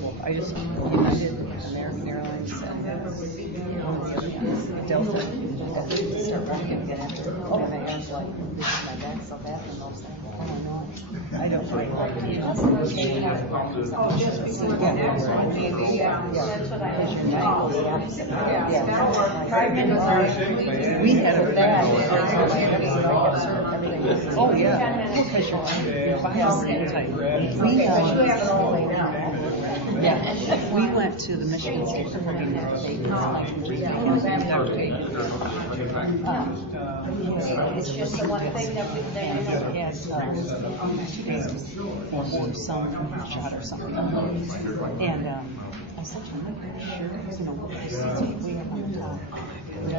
horrible. I just United, American Airlines, and Delta. I start walking again. Oh, and I was like, my back's so bad, and I was like, oh no, I don't like it. That's what I We had a bad. Oh yeah. Yeah, we went to the Michigan State Republican It's just the one thing that we had some shot or something. And I said to him, I'm pretty sure, what seats we have on the top. We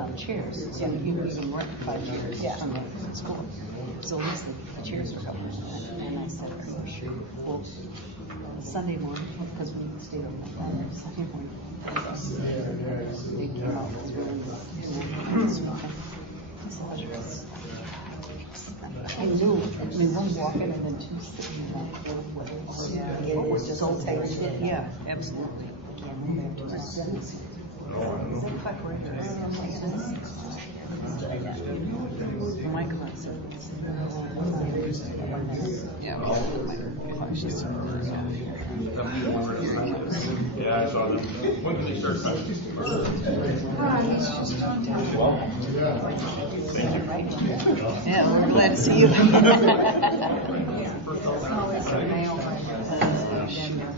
have chairs, so you can rent 5 chairs from the school. So at least the chairs are covered. And I said, are you sure? Well, Sunday morning, because we stayed on that Sunday morning, they came out with really I knew, one walking and then two sitting back there. It was just so tight. Yeah, absolutely. Can't move to Yeah, I saw them. When can they start? Yeah, we're glad to see you.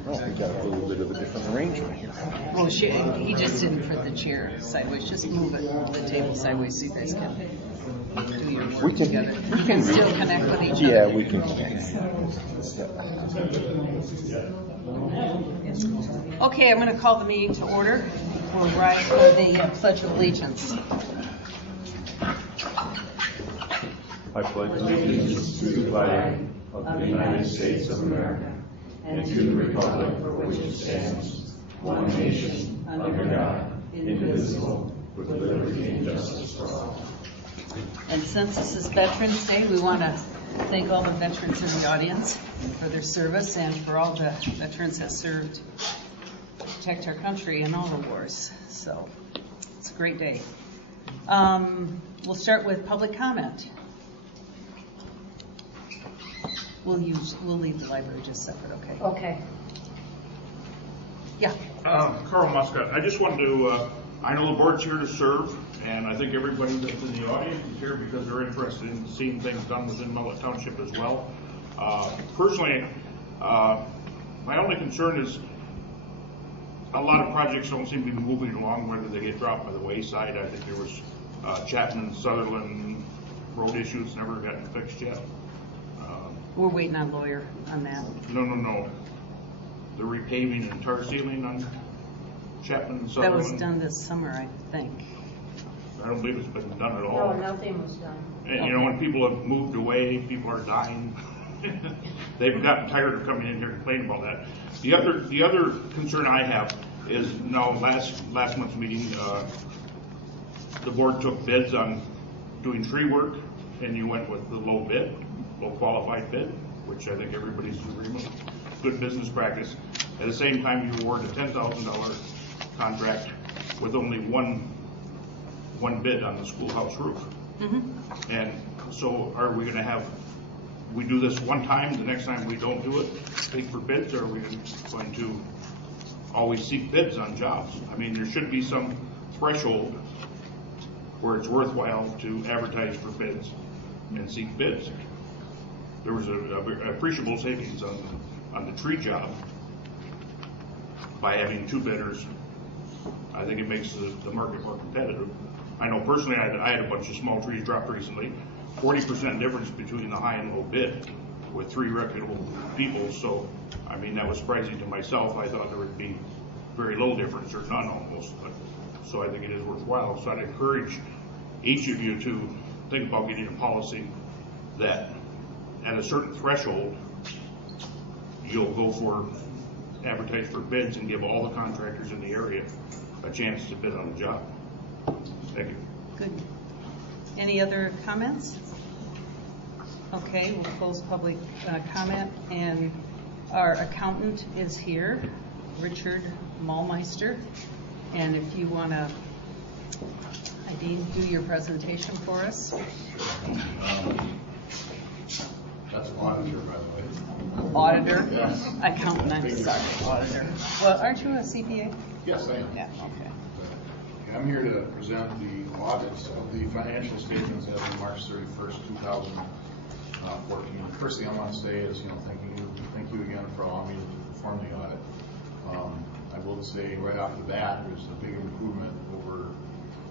Well, we got a little bit of a different arrangement here. Well, he just didn't for the chair sideways. Just move it, the table sideways so you guys can do your work together. We can still connect with each other. Yeah, we can connect. Okay, I'm going to call the meeting to order. We'll rise for the Pledge of Allegiance. I pledge allegiance to the flag of the United States of America and to the republic for which it stands, one nation, under God, indivisible, with liberty and justice for all. And since this is Veterans Day, we want to thank all the veterans in the audience for their service and for all the veterans that served to protect our country in all the wars. So it's a great day. We'll start with public comment. We'll leave the library just separate, okay? Okay. Yeah. Carl Muscat. I just wanted to, I know the board's here to serve, and I think everybody that's in the audience is here because they're interested in seeing things done within Mullett Township as well. Personally, my only concern is a lot of projects don't seem to be moving along, whether they get dropped by the wayside. I think there was Chapman Sutherland road issues never gotten fixed yet. We're waiting on a lawyer on that. No. The repaving and tar sealing on Chapman and Sutherland. That was done this summer, I think. I don't believe it's been done at all. No, nothing was done. And when people have moved away, people are dying. They've gotten tired of coming in here complaining about that. The other concern I have is now last month's meeting, the board took bids on doing tree work, and you went with the low qualified bid, which I think everybody's in agreement. Good business practice. At the same time, you awarded a $10,000 contract with only one bid on the schoolhouse roof. Mm-hmm. And so are we going to have, we do this one time, the next time we don't do it, take for bids, or are we going to always seek bids on jobs? I mean, there should be some threshold where it's worthwhile to advertise for bids and seek bids. There was an appreciable savings on the tree job by having two bidders. I think it makes the market more competitive. I know personally I had a bunch of small trees dropped recently, 40% difference between the high and low bid with three reputable people. So, I mean, that was surprising to myself. I thought there would be very little difference or none almost. So I think it is worthwhile. So I'd encourage each of you to think about getting a policy that at a certain threshold, you'll go for advertise for bids and give all the contractors in the area a chance to bid on a job. Thank you. Good. Any other comments? Okay, we'll close public comment, and our accountant is here, Richard Mallmeister. And if you want to, Ideen, do your presentation for us. That's auditor, by the way. Auditor? Yes. Accountant, I'm sorry, auditor. Well, aren't you a CPA? Yes, I am. Yeah, okay. I'm here to present the audits of the financial statements as of March 31st, 2014. The first thing I want to say is, thank you again for allowing me to perform the audit. I will say right off the bat, there's a big improvement over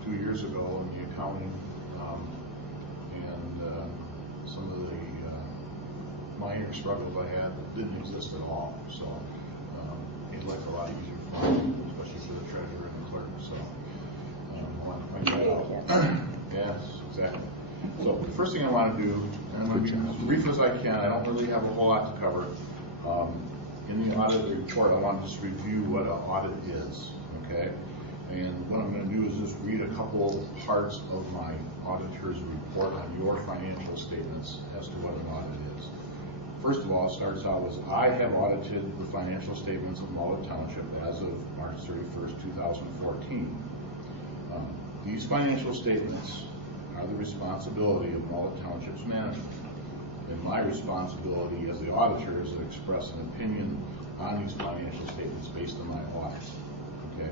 2 years ago in the accounting, and some of the minor struggles I had that didn't exist at all. So made life a lot easier for me, especially for the treasurer and the clerk. So I want to point that out. Yes, exactly. So the first thing I want to do, and I'm going to be as brief as I can. I don't really have a whole lot to cover. In the audit report, I want to just review what an audit is, okay? And what I'm going to do is just read a couple parts of my auditor's report on your financial statements as to what an audit is. First of all, it starts out with, I have audited the financial statements of Mullett Township as of March 31st, 2014. These financial statements are the responsibility of Mullett Township's management. And my responsibility as the auditor is to express an opinion on these financial statements based on my audit. Okay.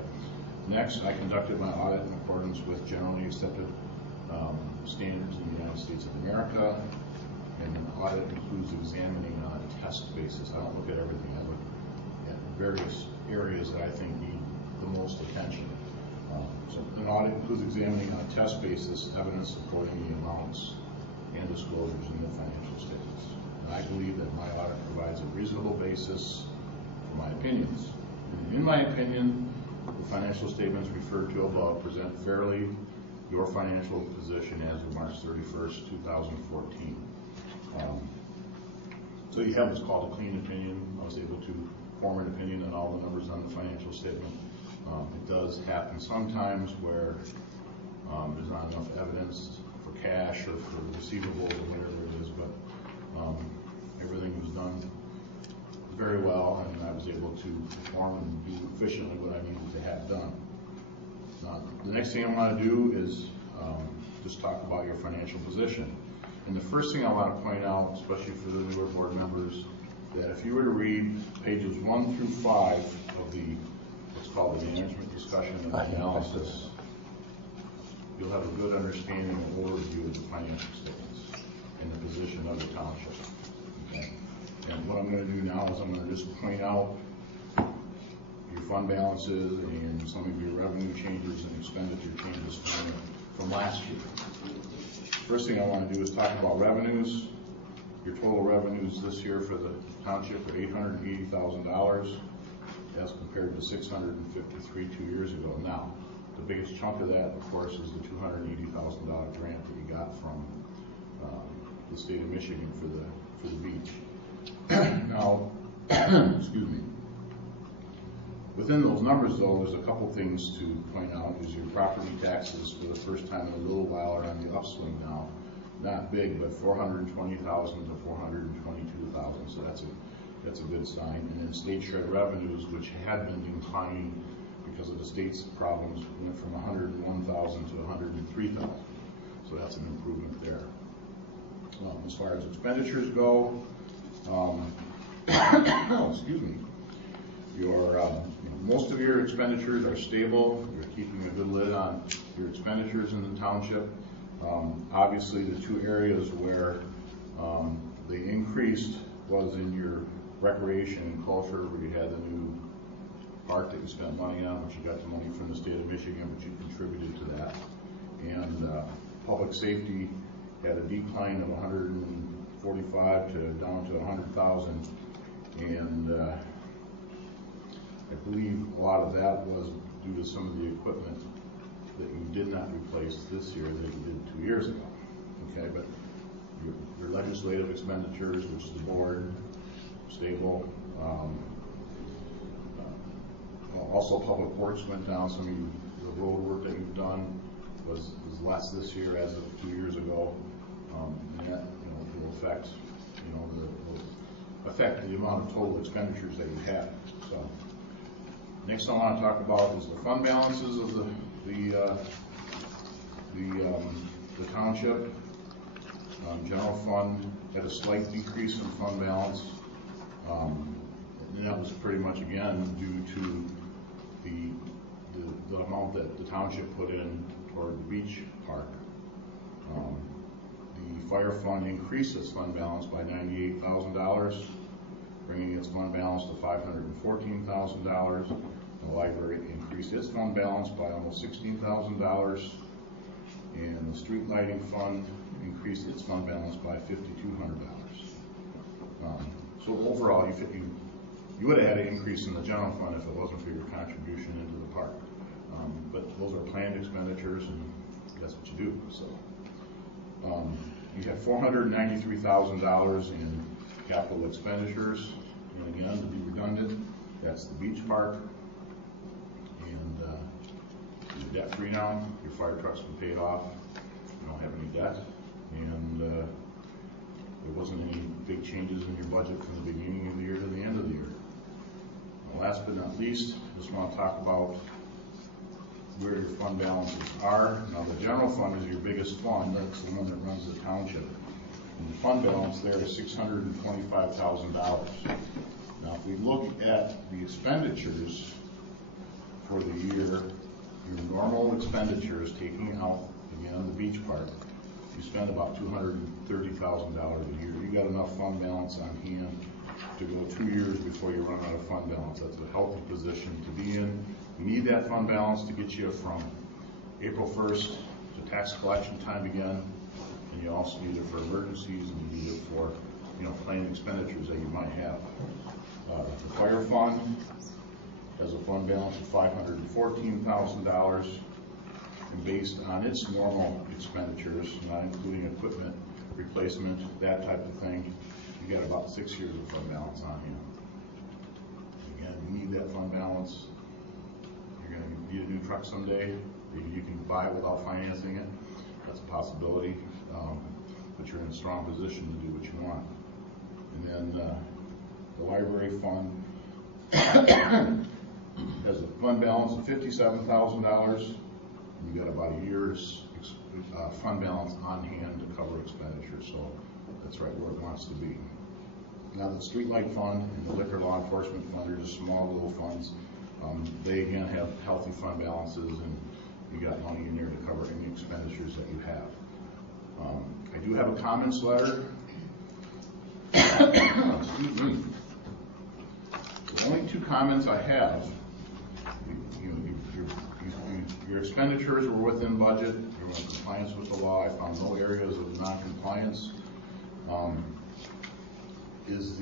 Next, I conducted my audit in accordance with generally accepted standards in the United States of America. And an audit includes examining on a test basis. I don't look at everything. I look at various areas that I think need the most attention. So an audit includes examining on a test basis evidence supporting the amounts and disclosures in the financial statements. And I believe that my audit provides a reasonable basis for my opinions. And in my opinion, the financial statements referred to above present fairly your financial position as of March 31st, 2014. So you have what's called a clean opinion. I was able to form an opinion on all the numbers on the financial statement. It does happen sometimes where there's not enough evidence for cash or for receivables or whatever it is, but everything was done very well, and I was able to perform and do efficiently what I needed to have done. The next thing I want to do is just talk about your financial position. And the first thing I want to point out, especially for the newer board members, that if you were to read pages 1 through 5 of the what's called the management discussion and analysis, you'll have a good understanding and overview of the financial statements and the position of the township. Okay? And what I'm going to do now is I'm going to just point out your fund balances and some of your revenue changes and expenditure changes from last year. First thing I want to do is talk about revenues. Your total revenues this year for the township are $880,000 as compared to $653 2 years ago. Now, the biggest chunk of that, of course, is the $280,000 grant that you got from the state of Michigan for the beach. Now, excuse me. Within those numbers, though, there's a couple things to point out. Is your property taxes for the first time in a little while are on the upswing now. Not big, but $420,000 to $422,000. So that's a good sign. And then state shred revenues, which had been declining because of the state's problems, went from $101,000 to $103,000. So that's an improvement there. As far as expenditures go, excuse me. Most of your expenditures are stable. You're keeping a good lid on your expenditures in the township. Obviously, the two areas where they increased was in your recreation and culture, where you had the new park that you spent money on, which you got the money from the state of Michigan, but you contributed to that. And public safety had a decline of 145 to down to 100,000, and I believe a lot of that was due to some of the equipment that you did not replace this year that you did 2 years ago. Okay, but your legislative expenditures, which is the board, stable. Also, public works went down. Some of the road work that you've done was less this year as of 2 years ago. And that, affect, will affect the amount of total expenditures that you have. So, next I want to talk about is the fund balances of the township. General fund had a slight decrease in fund balance, and that was pretty much again due to the amount that the township put in toward the beach park. The fire fund increased its fund balance by $98,000, bringing its fund balance to $514,000. The library increased its fund balance by almost $16,000, and the street lighting fund increased its fund balance by $5,200. So overall, you would have had an increase in the general fund if it wasn't for your contribution into the park. But those are planned expenditures, and that's what you do. So you have $493,000 in capital expenditures, and again, to be redundant, that's the beach park. And you're debt-free now. Your fire truck's been paid off. You don't have any debt, and there wasn't any big changes in your budget from the beginning of the year to the end of the year. Last but not least, I just want to talk about where your fund balances are. Now, the general fund is your biggest fund. That's the one that runs the township. And the fund balance there is $625,000. Now, if we look at the expenditures for the year, your normal expenditures, taking out, again, the beach park, you spend about $230,000 a year. You got enough fund balance on hand to go 2 years before you run out of fund balance. That's a healthy position to be in. You need that fund balance to get you from April 1st to tax collection time again, and you also need it for emergencies, and you need it for planned expenditures that you might have. The fire fund has a fund balance of $514,000, and based on its normal expenditures, not including equipment replacement, that type of thing, you got about 6 years of fund balance on hand. Again, you need that fund balance. You're going to need a new truck someday. Maybe you can buy it without financing it. That's a possibility. But you're in a strong position to do what you want. And then the library fund has a fund balance of $57,000. You got about a year's fund balance on hand to cover expenditures. So that's right where it wants to be. Now, the streetlight fund and the liquor law enforcement fund are just small little funds. They again have healthy fund balances, and you got money in there to cover any expenditures that you have. I do have a comments letter. Excuse me. The only two comments I have, your expenditures were within budget. You're in compliance with the law. I found no areas of non-compliance. There's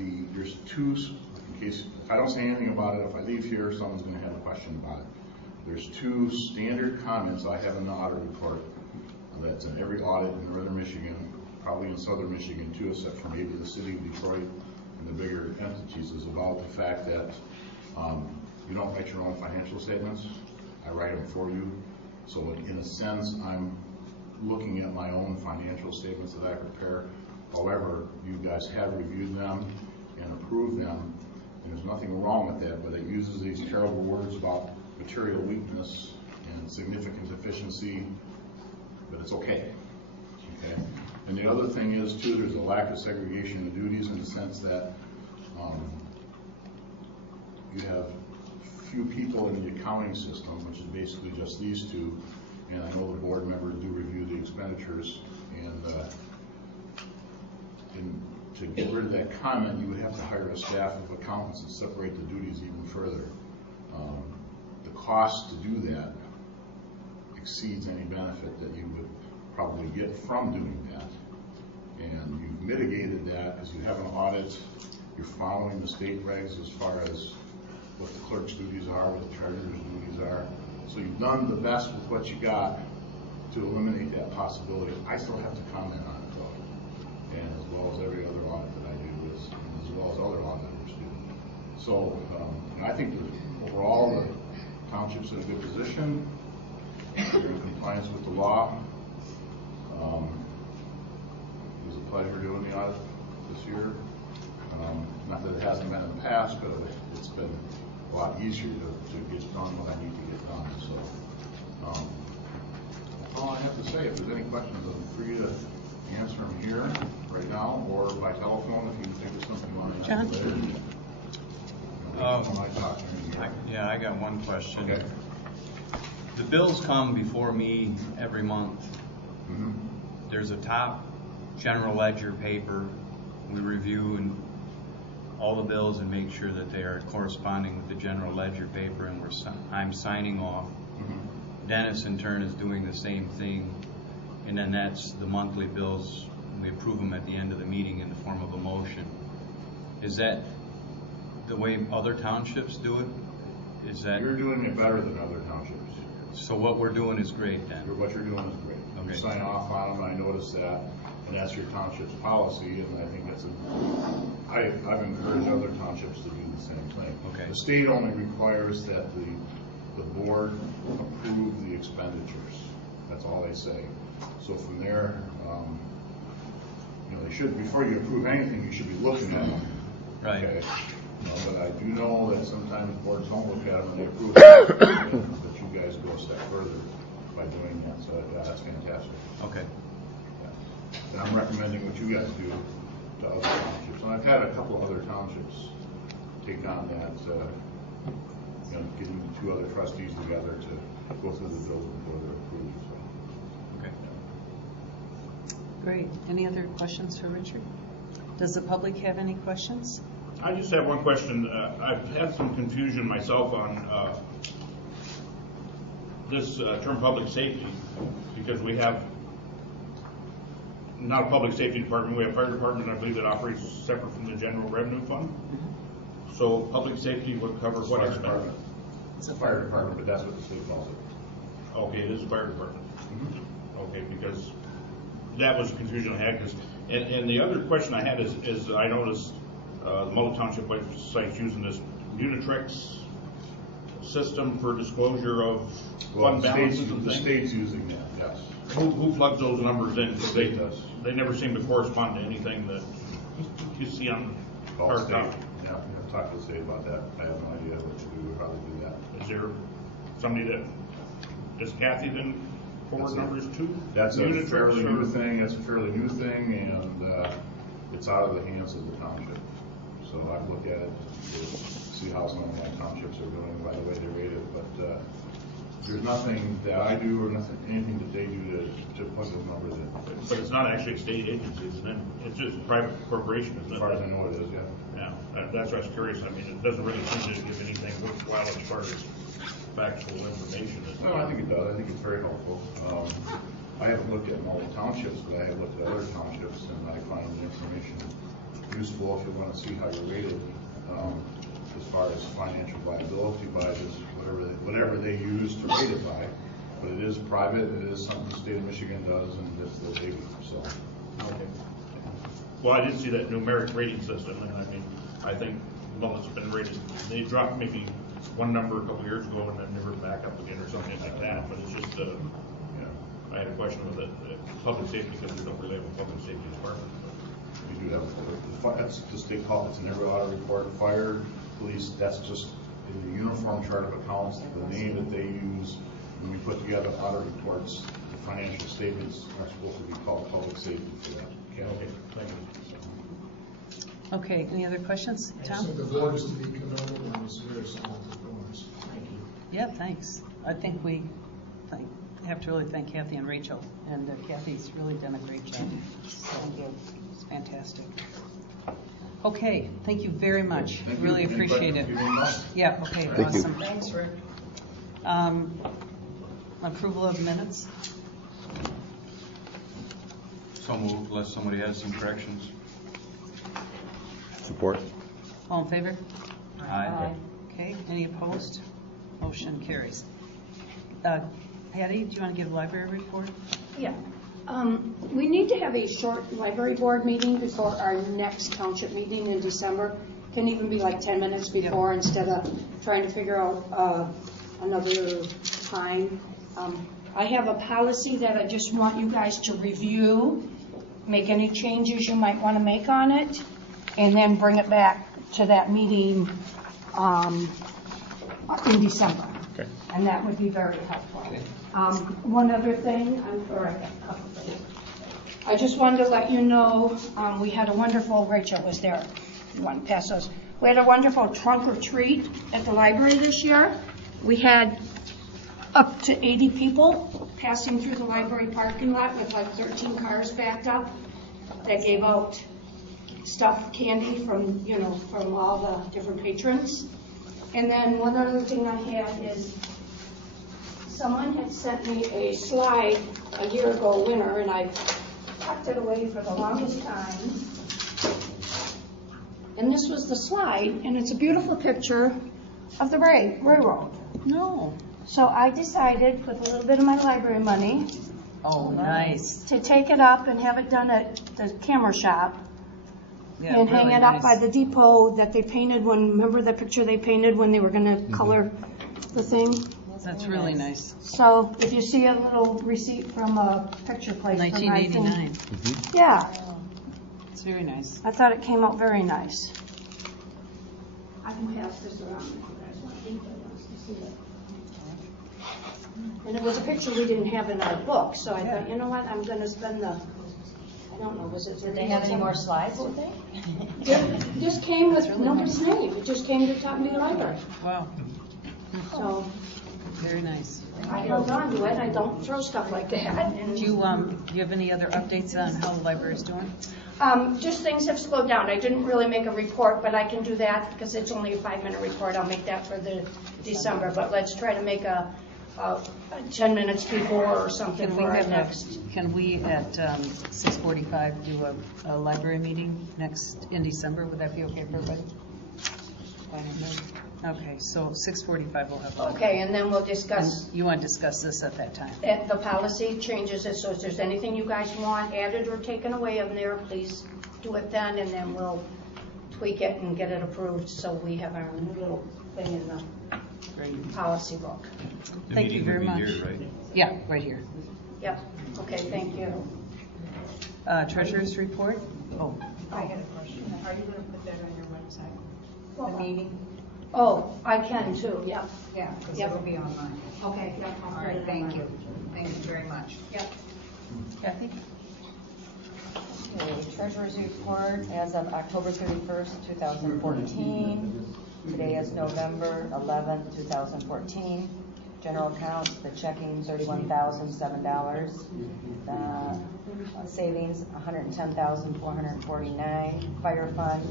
two, in case, if I don't say anything about it, if I leave here, someone's going to have a question about it. There's two standard comments I have in the audit report that's in every audit in northern Michigan, probably in southern Michigan too, except for maybe the city of Detroit and the bigger entities, is about the fact that you don't write your own financial statements. I write them for you. So in a sense, I'm looking at my own financial statements that I prepare. However, you guys have reviewed them and approved them, and there's nothing wrong with that, but it uses these terrible words about material weakness and significant deficiency, but it's okay. Okay. And the other thing is too, there's a lack of segregation of duties in the sense that you have few people in the accounting system, which is basically just these two, and I know the board members do review the expenditures, and to get rid of that comment, you would have to hire a staff of accountants and separate the duties even further. The cost to do that exceeds any benefit that you would probably get from doing that. And you've mitigated that because you have an audit, you're following the state regs as far as what the clerk's duties are, what the treasurer's duties are. So you've done the best with what you got to eliminate that possibility. I still have to comment on it though, and as well as every other audit that I do, as well as other auditors do. So I think that overall the township's in a good position. You're in compliance with the law. There's a pleasure doing the audit this year. Not that it hasn't been in the past, but it's been a lot easier to get done what I need to get done. So that's all I have to say. If there's any questions, I'm free to answer them here right now or by telephone if you think of something you want to John? answer later. Yeah, I got one question. Okay. The bills come before me every month. Mm-hmm. There's a top general ledger paper. We review and all the bills and make sure that they are corresponding with the general ledger paper, and I'm signing off. Mm-hmm. Dennis in turn is doing the same thing, and then that's the monthly bills. We approve them at the end of the meeting in the form of a motion. Is that the way other townships do it? Is that You're doing it better than other townships. so? What we're doing is great then. What you're doing is great. Okay. You sign off on them, I noticed that, and that's your township's policy, and I think that's I've encouraged other townships to do the same thing. Okay. The state only requires that the board approve the expenditures. That's all they say. So from there, they should, before you approve anything, you should be looking at them. Right. Okay. But I do know that sometimes boards don't look at them and they approve them, but you guys go a step further by doing that, so that's fantastic. Okay. And I'm recommending what you guys do to other townships. And I've had a couple of other townships take on that, getting the two other trustees together to go through the bills before they're approved. So. Okay. Great. Any other questions for Richard? Does the public have any questions? I just have one question. I've had some confusion myself on this term public safety, because we have not a public safety department, we have fire department, I believe, that operates separate from the general revenue fund. So public safety would cover what Fire expense? department. It's a fire department, but that's what the state calls it. Okay, it is a fire department. Mm-hmm. Okay, because that was the confusion I had. And the other question I had is I noticed the Mullett Township website's using this Unitrex system for disclosure of fund balances and The things. state's using that, yes. Who plugs those numbers in? Because State does. they never seem to correspond to anything that you see on Call our state. copy. Yeah, I've talked to the state about that. I have no idea what to do. We'll probably do that. Is there somebody that, does Kathy then forward numbers to? That's a Unitrex fairly or- new thing. That's a fairly new thing, and it's out of the hands of the township. So I've looked at it to see how some of my townships are doing by the way they rate it. But there's nothing that I do or anything that they do to put those numbers in. But it's not actually a state agency, isn't it? It's just a private corporation, isn't it? As far as I know, it is. Yeah. Yeah, that's what I was curious. I mean, it doesn't really seem to give anything worthwhile as far as factual information. No, I think it does. I think it's very helpful. I haven't looked at Mullett Townships, but I have looked at other townships, and I find the information useful if you want to see how you're rated as far as financial viability by just whatever they use to rate it by. But it is private. It is something the state of Michigan does, and it's their baby. So. Okay. Well, I did see that numeric rating system, and I mean, I think Mullett's been rated. They dropped maybe one number a couple years ago, and then they were back up again or something like that. But it's just, I had a question with it, public safety, because we don't really have a public safety department. We do have that's the state call. It's in every audit report. Fire, police. That's just in the uniform chart of accounts. The name that they use when we put together audit reports. The financial statements are supposed to be called public safety for that. Okay, thank you. Okay, any other questions? I Tom? think the board is to be commended on this very solid performance. Yeah, thanks. I think we have to really thank Kathy and Rachel, and Kathy's really done a great job. So it's fantastic. Okay, thank you very much. Thank you. Really Any appreciate it. questions? You can ask. Yeah, okay, Thank you. awesome. Thanks, Rick. Approval of minutes? So moved, unless somebody has some corrections. Support. All in favor? Aye. Okay, any opposed? Motion carries. Patty, do you want to give a library report? Yeah. We need to have a short library board meeting before our next township meeting in December. Can even be like 10 minutes before instead of trying to figure out another time. I have a policy that I just want you guys to review. make any changes you might want to make on it, and then bring it back to that meeting in December. Okay. And that would be very helpful. One other thing, I just wanted to let you know, we had a wonderful, Rachel was there, you want to pass those. We had a wonderful trunk or treat at the library this year. We had up to 80 people passing through the library parking lot with like 13 cars backed up that gave out stuff, candy from, from all the different patrons. And then one other thing I had is someone had sent me a slide a year ago winter, and I tucked it away for the longest time. And this was the slide, and it's a beautiful picture of the railroad. No. So I decided, with a little bit of my library money, Oh, nice. to take it up and have it done at the camera shop Yeah, and hang really it up nice. by the depot that they painted remember the picture they painted when they were going to color the thing? That's really nice. So if you see a little receipt from a picture place for my thing. 1989. Yeah, It's very nice. I thought it came out very nice. I can pass this around if you guys want. Anybody wants to see it. And it was a picture we didn't have in our book, so I thought, you know what, I'm going to spend I don't know, was it? Did they have any more slides, do they? It just came with nobody's name. It just came to top of the library. Wow, So very nice. I held on to it. I don't throw stuff like that. And, Do you have any other updates on how the library's doing? just things have slowed down. I didn't really make a report, but I can do that because it's only a 5-minute report. I'll make that for the December. But let's try to make a 10 minutes before or something Can we for our have next. Can we at 6:45 do a library meeting in December? Would that be okay for everybody? Okay, so 6:45 we'll have. Okay, and then we'll discuss. And you want to discuss this at that time? The policy changes it, so if there's anything you guys want added or taken away in there, please do it then, and then we'll tweak it and get it approved, so we have our new little thing in the Great. policy book. Thank you very much. Yeah, right here. Yep, okay, thank you. Treasurer's report? Oh, I had a question. Are you going to put that on your website? The meeting? Oh, I can too, yep. Yeah, because Yep. it will be online. Okay, yep. I'll All put right, it thank on. you. Thank you very much. Yep. Kathy? Okay, Treasurer's report as of October 31st, 2014. Today is November 11th, 2014. General accounts, the checking $31,007. The savings $110,449. Fire fund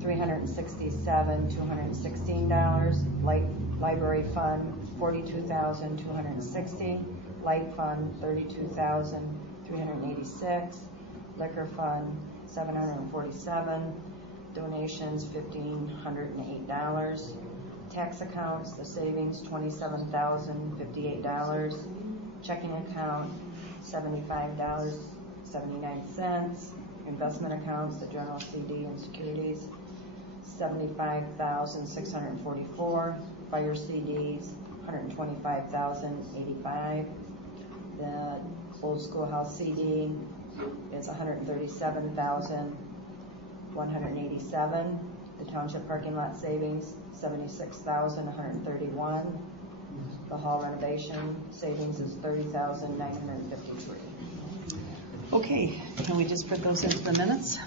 $367,216. Library fund $42,260. Light fund $32,386. Liquor fund $747. Donations $1,508. Tax accounts, the savings $27,058. Checking account $75.79. Investment accounts, the general CD and securities $75,644. Fire CDs $125,085. The old schoolhouse CD is $137,187. The township parking lot savings $76,131. The hall renovation savings is $30,953. Okay, can we just put those into the minutes?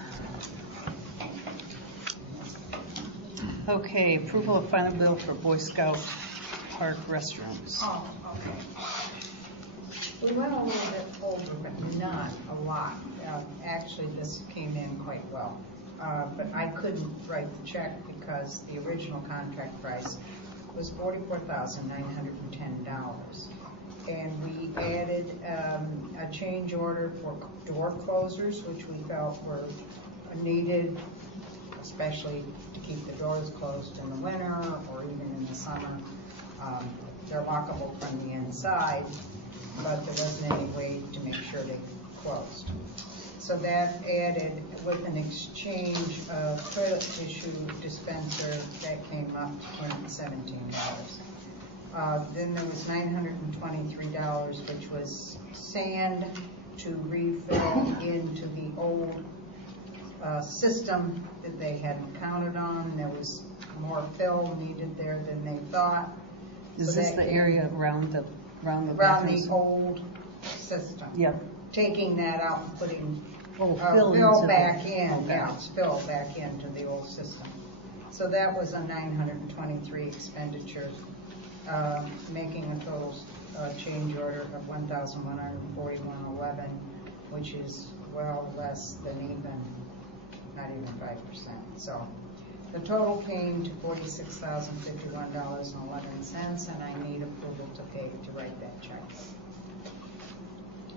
Okay, approval of final bill for Boy Scout Park restrooms. Oh, okay. We went a little bit over, but not a lot. Actually, this came in quite well. But I couldn't write the check because the original contract price was $44,910. And we added a change order for door closers, which we felt were needed, especially to keep the doors closed in the winter or even in the summer. They're lockable from the inside, but there wasn't any way to make sure they closed. So that added, with an exchange of toilet tissue dispenser, that came up to $217. Then there was $923, which was sand to refill into the old system that they hadn't counted on. There was more fill needed there than they thought. Is So this that the came area around the around bathrooms? the old system? Yep. Taking that out and putting Oh, fill into back the- in, okay. yeah, fill back into the old system. So that was a 923 expenditure, making a total change order of 1,141.11, which is well less than not even 5%. So the total came to $46,051.11, and I need approval to write that check.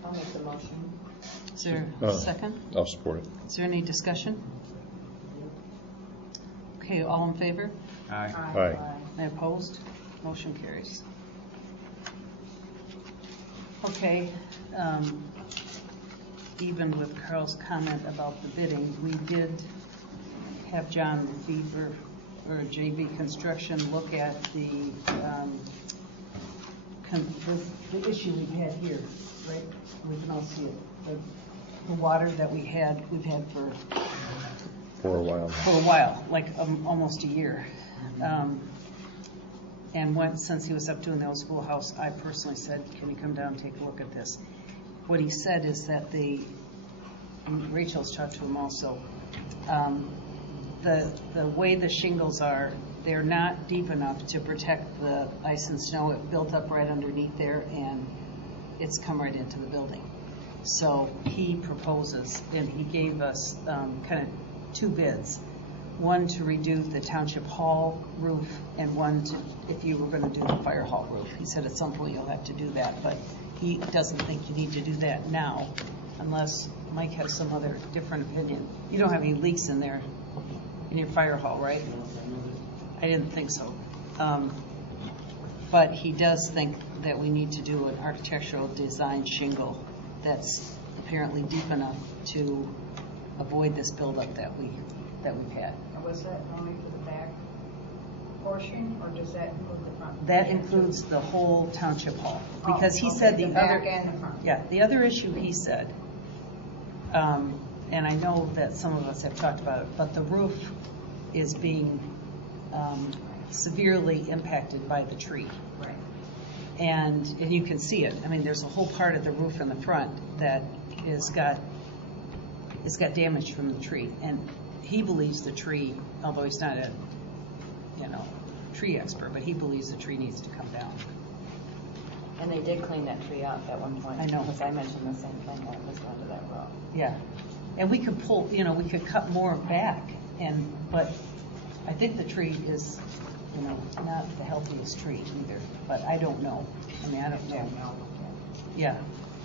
I'll make the motion. Is there a second? I'll support it. Is there any discussion? Okay, all in favor? Aye. Aye. Any opposed? Motion carries. Okay, even with Carl's comment about the bidding, we did have John Beaver or JB Construction look at the issue we had here, right? We can all see it. The water that we've had For a while. for a while, like almost a year. And since he was up doing the old schoolhouse, I personally said, can you come down and take a look at this? What he said is that Rachel's talked to him also, the way the shingles are, they're not deep enough to protect the ice and snow. It built up right underneath there, and it's come right into the building. So he proposes, and he gave us kind of two bids. One to redo the township hall roof, and one to, if you were going to do the fire hall roof. He said at some point you'll have to do that, but he doesn't think you need to do that now, unless Mike has some other different opinion. You don't have any leaks in there, in your fire hall, right? I didn't think so. But he does think that we need to do an architectural design shingle that's apparently deep enough to avoid this buildup that we've had. Was that only for the back portion, or does that include the front? That includes the whole township hall, because he said the back other, and the front. yeah, the other issue he said, and I know that some of us have talked about it, but the roof is being severely impacted by the tree. Right. And you can see it. I mean, there's a whole part of the roof in the front that got damaged from the tree. And he believes the tree, although he's not a tree expert, but he believes the tree needs to come down. And they did clean that tree up at one point. I know. Because I mentioned the same thing when it was going to that road. Yeah. And we could pull, we could cut more back, but I think the tree is, not the healthiest tree either, but I don't know. I mean, I don't know. Yeah.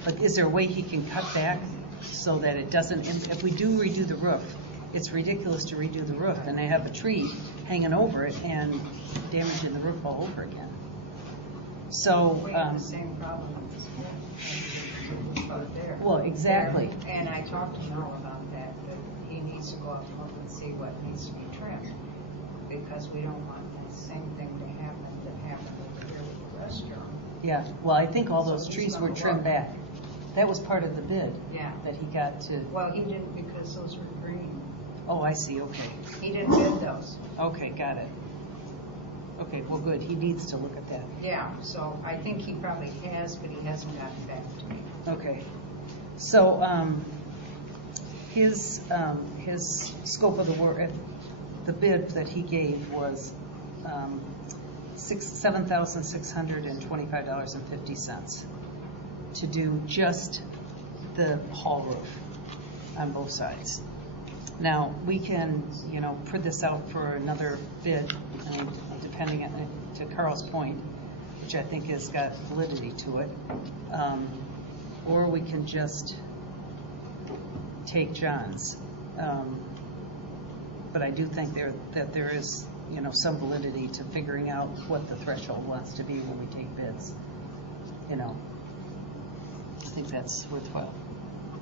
But is there a way he can cut back so that it doesn't, if we do redo the roof, it's ridiculous to redo the roof and they have a tree hanging over it and damaging the roof all over again. So, We have the same problem with this roof out there. Well, exactly. And I talked to Mel about that he needs to go up and look and see what needs to be trimmed, because we don't want the same thing to happen that happened over here with the restaurant. yeah, well, I think all those trees were trimmed back. That was part of the bid. Yeah. That he got to, Well, he didn't, because those were green. oh, I see, okay. He didn't bid those. Okay, got it. Okay, well, good, he needs to look at that. Yeah, so I think he probably has, but he hasn't gotten back to me. Okay. So, his scope of the work, the bid that he gave was $7,625.50 to do just the hall roof on both sides. Now, we can, put this out for another bid, depending on, to Carl's point, which I think has got validity to it, or we can just take John's. But I do think that there is, some validity to figuring out what the threshold wants to be when we take bids. I think that's worthwhile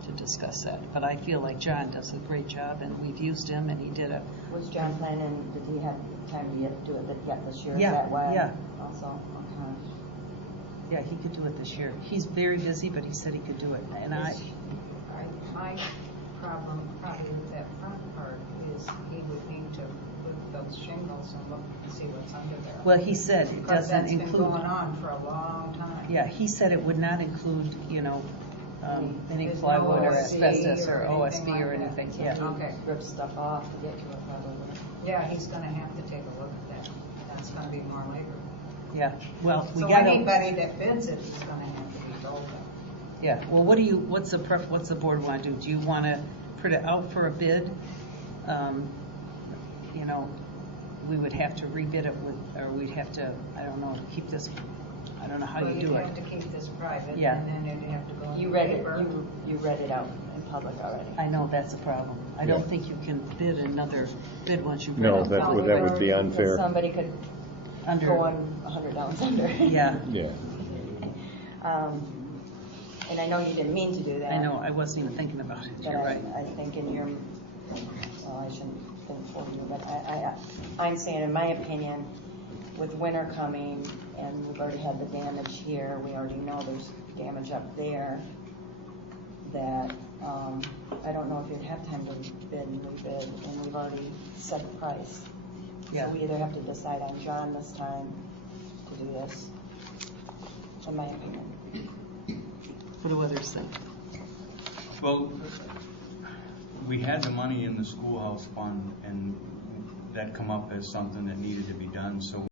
to discuss that. But I feel like John does a great job, and we've used him, and he did a. Was John planning, did he have time to do it yet this year? Yeah, Is that why? yeah. Also, okay. Yeah, he could do it this year. He's very busy, but he said he could do it. And My problem probably with that front part is he would need to lift those shingles and look and see what's under there. well, he said it Because doesn't that's been include. going on for a long time. Yeah, he said it would not include, any There's plywood no or OSB asbestos or or OSB anything or like that. anything, So yeah. Okay. Rip stuff off to get to it probably. Yeah, he's gonna have to take a look at that. That's gonna be more labor. Yeah, well, we So gotta, anybody that bids it is gonna have to be told that. yeah, well, what's the board want to do? Do you want to put it out for a bid? We would have to rebid it or we'd have to, I don't know, keep this, I don't know how Well, you you'd do it. have to keep this private, Yeah. and then it'd have to go in You the read it, paper. you read it out in public already. I know that's a problem. I don't Yeah. think you can bid another bid once you've. No, bid it. that would be unfair. Somebody could Under. go on $100 under. Yeah, Yeah. And I know you didn't mean to do that. I know, I wasn't even thinking about it. But You're right. I think in your, well, I shouldn't think for you, but I'm saying, in my opinion, with winter coming, and we've already had the damage here, we already know there's damage up there, that, I don't know if you'd have time to bid and rebid, and we've already set the price. Yeah. So we either have to decide on John this time to do this, in my opinion. What do others think? Well, we had the money in the schoolhouse fund, and that come up as something that needed to be done, so